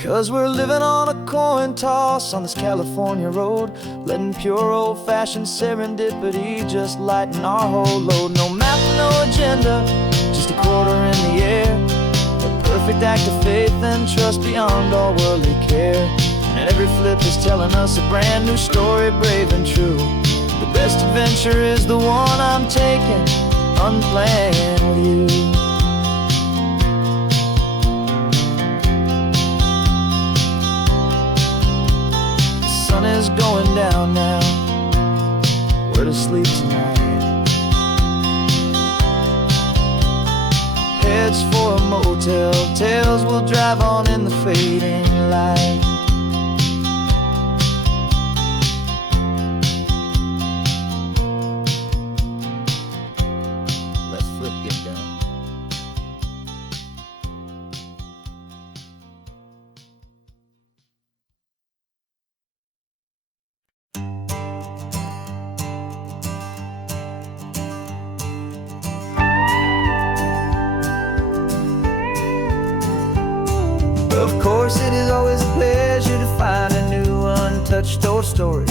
'Cause we're living on a coin toss on this California road, letting pure old-fashioned serendipity just lighten our whole load. No map, no agenda, just a quarter in the air. A perfect act of faith and trust beyond all worldly care. And every flip is telling us a brand new story, brave and true. The best adventure is the one I'm taking, unplanned with you. The sun is going down now, we're to sleep tonight. Heads for a motel, tails will drive on in the fading light. Let's flip, get down. Of course, it is always a pleasure to find a new untouched old story.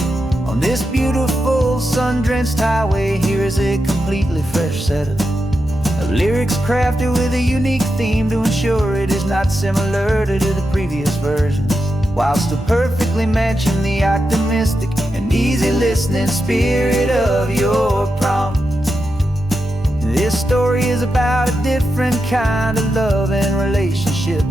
On this beautiful sun-drenched highway, here is a completely fresh set of lyrics crafted with a unique theme to ensure it is not similar to the previous versions, while still perfectly matching the optimistic and easy listening spirit of your prompt. This story is about a different kind of love and relationship,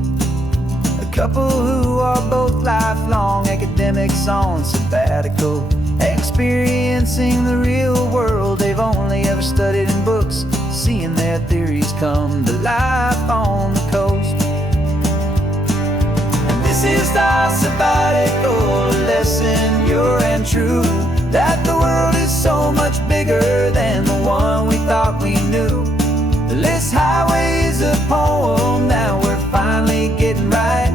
a couple who are both lifelong academics on sabbatical, experiencing the real world they've only ever studied in books, seeing their theories come to life on the coast. And this is our sabbatical, a lesson pure and true, that the world is so much bigger than the one we thought we knew. This highway is a poem that we're finally getting right,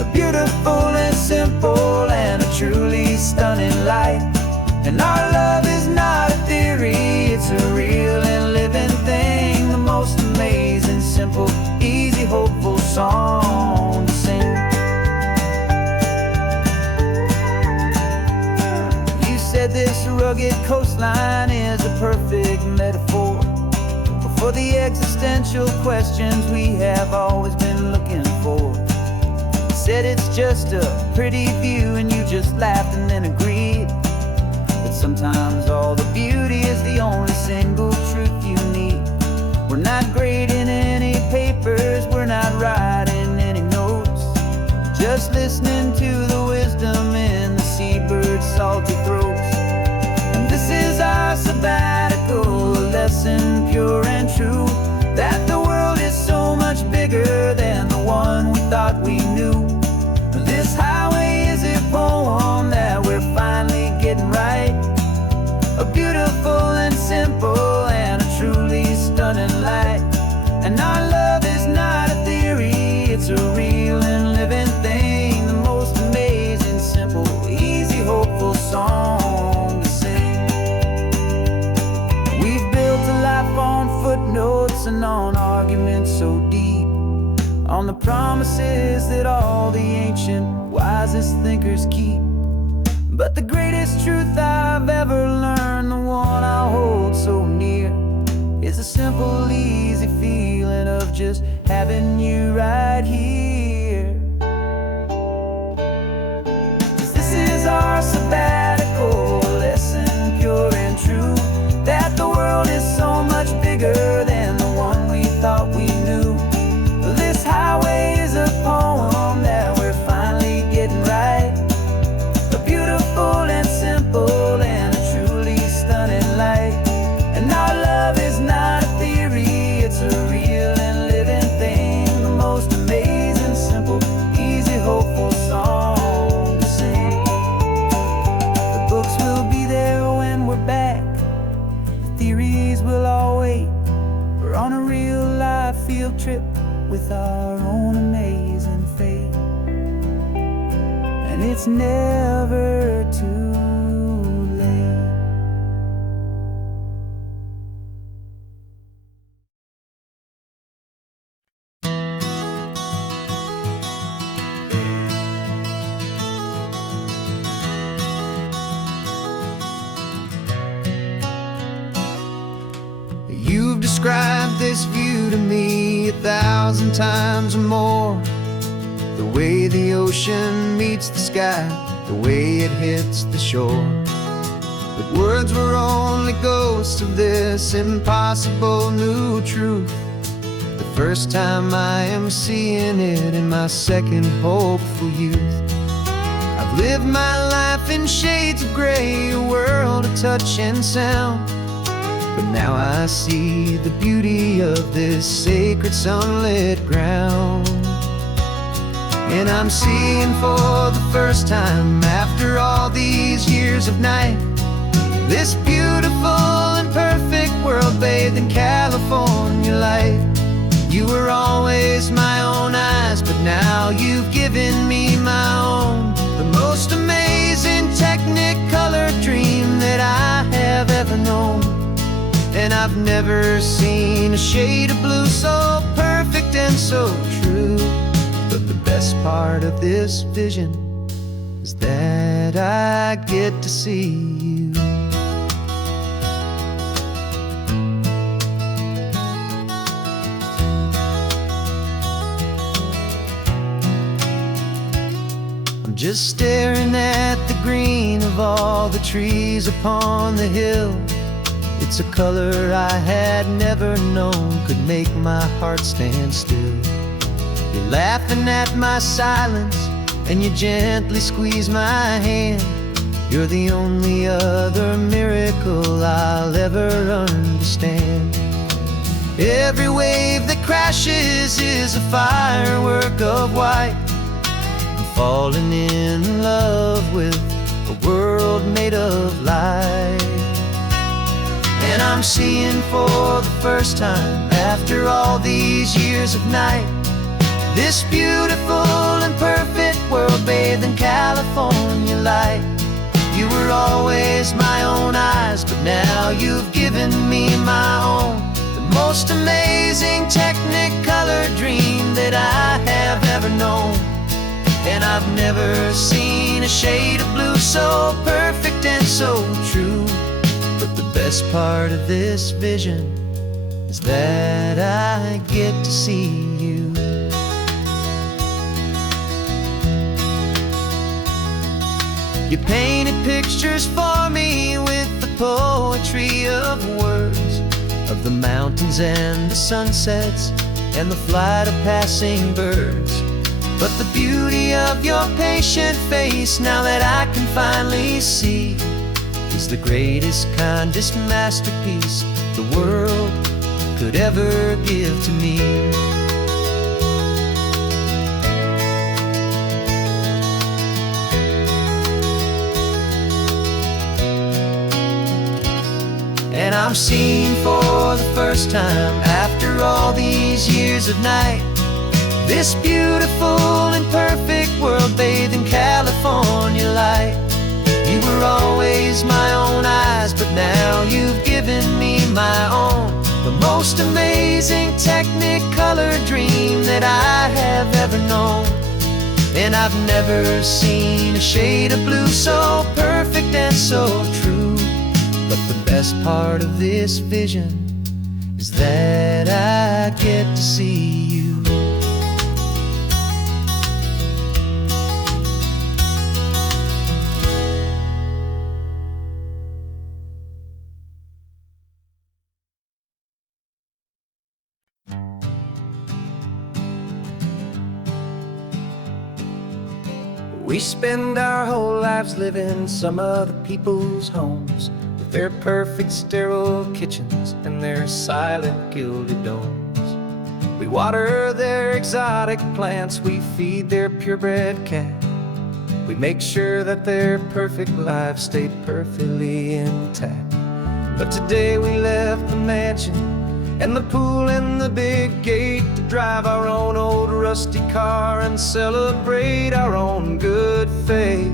a beautiful and simple and a truly stunning light. And our love is not a theory, it's a real and living thing, the most amazing, simple, easy, hopeful song to sing. You said this rugged coastline is a perfect metaphor for the existential questions we have always been looking for. You said it's just a pretty view and you just laughed and then agreed that sometimes all the beauty is the only single truth you need. We're not grading any papers, we're not writing any notes, just listening to the wisdom in the seabird's salty throats. And this is our sabbatical, a lesson pure and true, that the world is so much bigger than the one we thought we knew. This highway is a poem that we're finally getting right, a beautiful and simple and a truly stunning light. And our love is not a theory, it's a real and living thing, the most amazing, simple, easy, hopeful song to sing. We've built a life on footnotes and on arguments so deep, on the promises that all the ancient, wisest thinkers keep. But the greatest truth I've ever learned, the one I hold so near, is a simple, easy feeling of just having you right here. 'Cause this is our sabbatical, lesson pure and true, that the world is so much bigger than the one we thought we knew. This highway is a poem that we're finally getting right, a beautiful and simple and a truly stunning light. And our love is not a theory, it's a real and living thing, the most amazing, simple, easy, hopeful song to sing. The books will be there when we're back, the theories will all wait. We're on a real life field trip with our own amazing fate, and it's never too late. You've described this view to me 1,000 times or more, the way the ocean meets the sky, the way it hits the shore. But words were only ghosts of this impossible new truth, the first time I am seeing it in my second hopeful youth. I've lived my life in shades of gray, a world of touch and sound, but now I see the beauty of this sacred sunlit ground. And I'm seeing for the first time, after all these years of night, this beautiful and perfect world bathed in California light. You were always my own eyes, but now you've given me my own, the most amazing technicolor dream that I have ever known. And I've never seen a shade of blue so perfect and so true. But the best part of this vision is that I get to see you. I'm just staring at the green of all the trees upon the hill. It's a color I had never known could make my heart stand still. You're laughing at my silence, and you gently squeeze my hand. You're the only other miracle I'll ever understand. Every wave that crashes is a firework of white. I'm falling in love with a world made of light. And I'm seeing for the first time, after all these years of night, this beautiful and perfect world bathed in California light. You were always my own eyes, but now you've given me my own. The most amazing Technicolor dream that I have ever known. And I've never seen a shade of blue so perfect and so true. But the best part of this vision is that I get to see you. You painted pictures for me with the poetry of words, of the mountains and the sunsets and the flight of passing birds. But the beauty of your patient face, now that I can finally see, is the greatest, kindest masterpiece the world could ever give to me. And I'm seeing for the first time, after all these years of night, this beautiful and perfect world bathed in California light. You were always my own eyes, but now you've given me my own. The most amazing Technicolor dream that I have ever known. And I've never seen a shade of blue so perfect and so true. But the best part of this vision is that I get to see you. We spend our whole lives living some other people's homes, with their perfect sterile kitchens and their silent gilded domes. We water their exotic plants, we feed their purebred cat. We make sure that their perfect lives stay perfectly intact. But today we left the mansion and the pool and the big gate to drive our own old rusty car and celebrate our own good faith.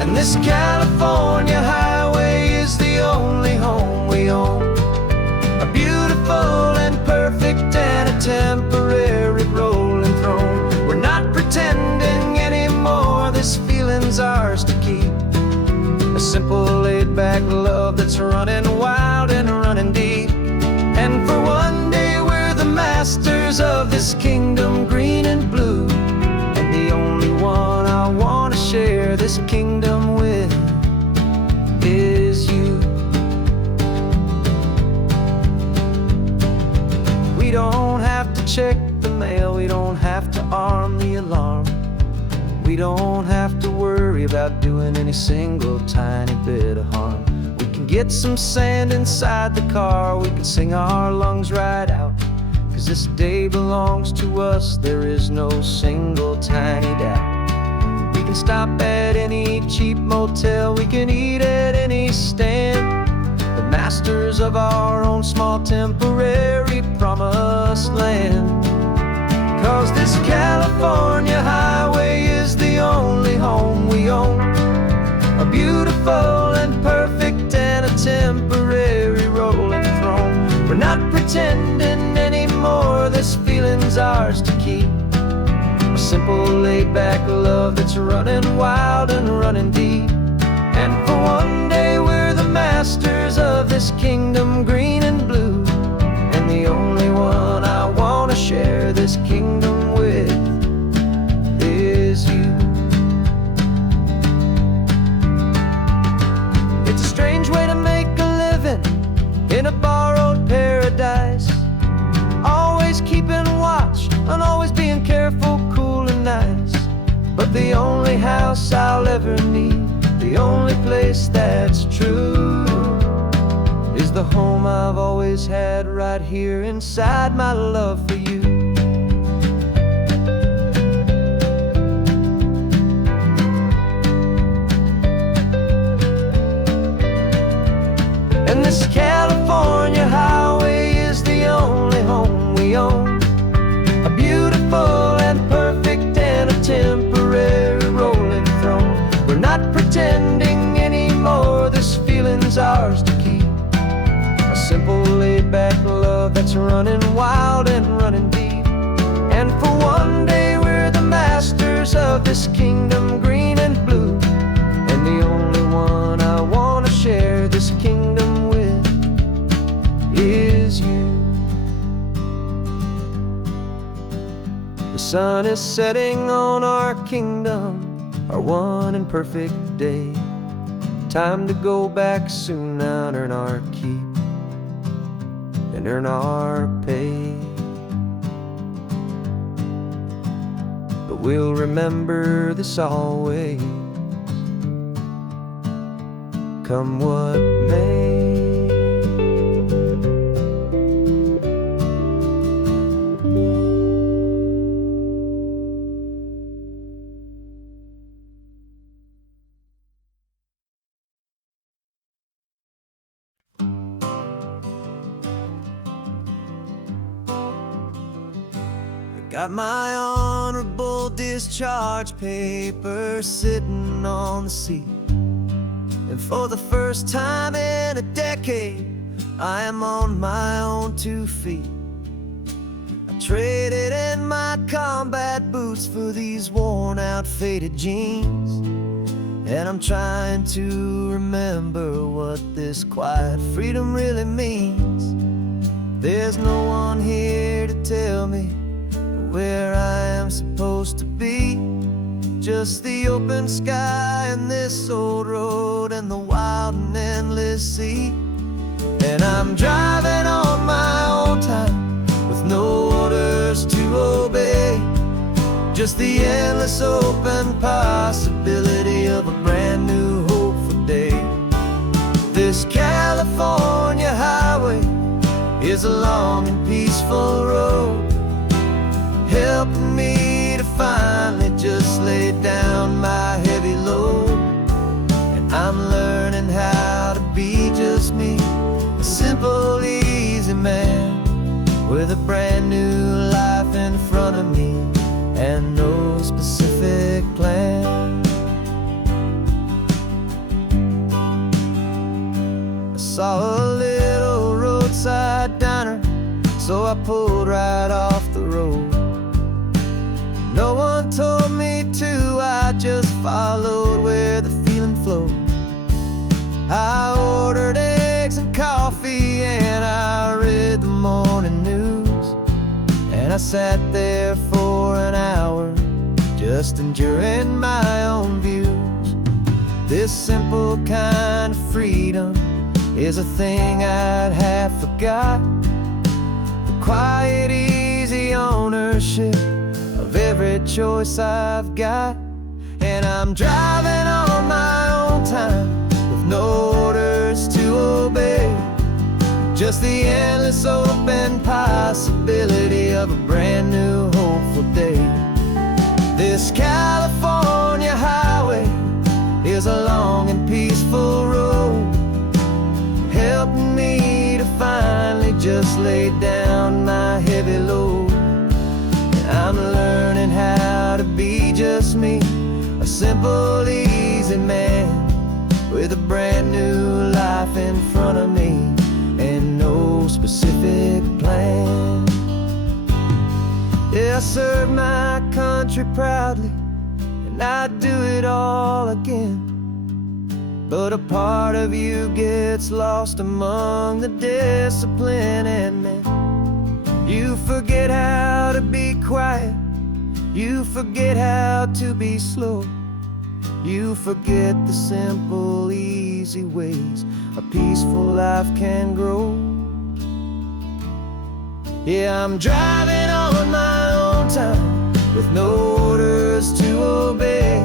And this California highway is the only home we own, a beautiful and perfect and a temporary rolling throne. We're not pretending anymore, this feeling's ours to keep, a simple laid-back love that's running wild and running deep. And for one day we're the masters of this kingdom green and blue, and the only one I want to share this kingdom with is you. We don't have to check the mail, we don't have to arm the alarm, we don't have to worry about doing any single tiny bit of harm. We can get some sand inside the car, we can sing our lungs right out, 'cause this day belongs to us, there is no single tiny doubt. We can stop at any cheap motel, we can eat at any stand, the masters of our own small temporary promised land. 'Cause this California highway is the only home we own, a beautiful and perfect and a temporary rolling throne. We're not pretending anymore, this feeling's ours to keep, a simple laid-back love that's running wild and running deep. And for one day we're the masters of this kingdom green and blue, and the only one I want to share this kingdom with is you. It's a strange way to make a living in a borrowed paradise, always keeping watch and always being only house I'll ever need, the only place that's true, is the home I've always had right here inside my love for you. And this California highway is the only home we own, a beautiful and perfect and a temporary rolling throne. We're not pretending anymore, this feeling's ours to keep, a simple laid-back love that's running wild and running deep. And for one day we're the masters of this kingdom green and blue, and the only one I want to share this kingdom with is you. The sun is setting on our kingdom, our one and perfect day. Time to go back soon now and earn our keep and earn our pay. But we'll remember this always, come what may. Got my honorable discharge paper sitting on the seat, and for the first time in a decade I am on my own 2 feet. I traded in my combat boots for these worn out faded jeans, and I'm trying to remember what this quiet freedom really means. There's no one here to tell me where I am supposed to be, just the open sky and this old road and the wild and endless sea. And I'm driving on my own time with no orders to obey, just the endless open possibility of a brand new hopeful day. This California highway is a long and peaceful road, helping me to finally just lay down my heavy load. And I'm learning how to be just me, a simple, easy man with a brand new life in front of me and no specific plan. I saw a little roadside diner, so I pulled right off the road. No one told me to, I just followed where the feeling flowed. I ordered eggs and coffee and I read the morning news, and I sat there for an hour just enduring my own views. This simple kind of freedom is a thing I'd have forgot, the quiet, easy ownership of every choice I've got. And I'm driving on my own time with no orders to obey, just the endless open possibility of a brand new hopeful day. This California highway is a long and peaceful road, helping me to finally just lay down my heavy load. I'm learning how to be just me, a simple, easy man with a brand new life in front of me and no specific plan. Yeah, I served my country proudly and I'd do it all again, but a part of you gets lost among the discipline and men. You forget how to be quiet, you forget how to be slow, you forget the simple, easy ways a peaceful life can grow. Yeah, I'm driving on my own time with no orders to obey,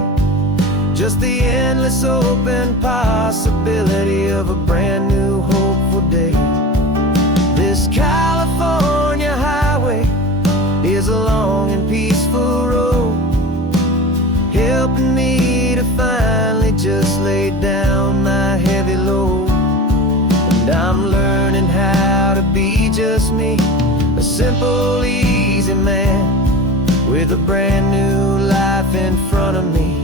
just the endless open possibility of a brand new hopeful day. This California highway is a long and peaceful road, helping me to finally just lay down my heavy load. And I'm learning how to be just me, a simple, easy man with a brand new life in front of me.